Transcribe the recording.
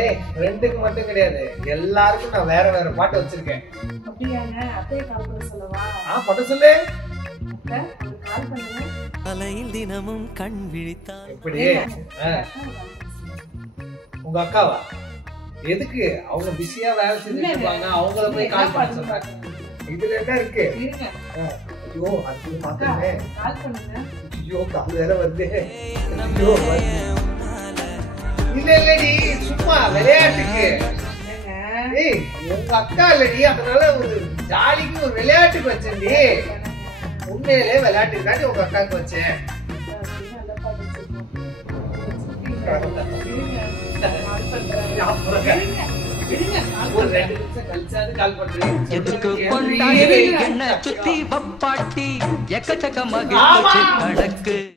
ஏய் ரெண்டுக்கு மட்டும் கிடையாது, எல்லாருக்கும் நான் வேற வேற பாட்டு வச்சிருக்கேன். அப்படியாங்க? அத்தையை கால் பண்ண சொல்லவா? பண்ண சொல்லு. அத்தை, கால் பண்ணுங்க. அலையில் தினமும் கண் விழித்தார். எப்படி? உங்க அக்காவா? எதுக்கு? அவங்க பிஸியா வேலை செஞ்சுட்டு இருப்பாங்க, அவங்கள போய் கால் பண்ண சொல்றாங்க. இதுல என்ன இருக்கு? ஐயோ அது பாத்துங்க, கால் பண்ணுங்க. ஐயோ கால் வேற வருது. ஐயோ இல்ல இல்லடி, சும்மா விளையாட்டுக்கு. ஏய் உங்க அக்கா இல்லடி, அதனால ஒரு ஜாலிக்கு ஒரு விளையாட்டுக்கு வச்சேன்டி. உண்மையிலே விளையாட்டுக்கு தாண்டி உங்க அக்காவுக்கு வச்சேன். ஒரு 2 நிமிஷம் கழிச்சாது கால் பண்றேன். எதுக்கு கொண்டாடி என்ன சுத்தி வப்பாட்டி எக்கச்சக்க மகிழ்ச்சி கணக்கு.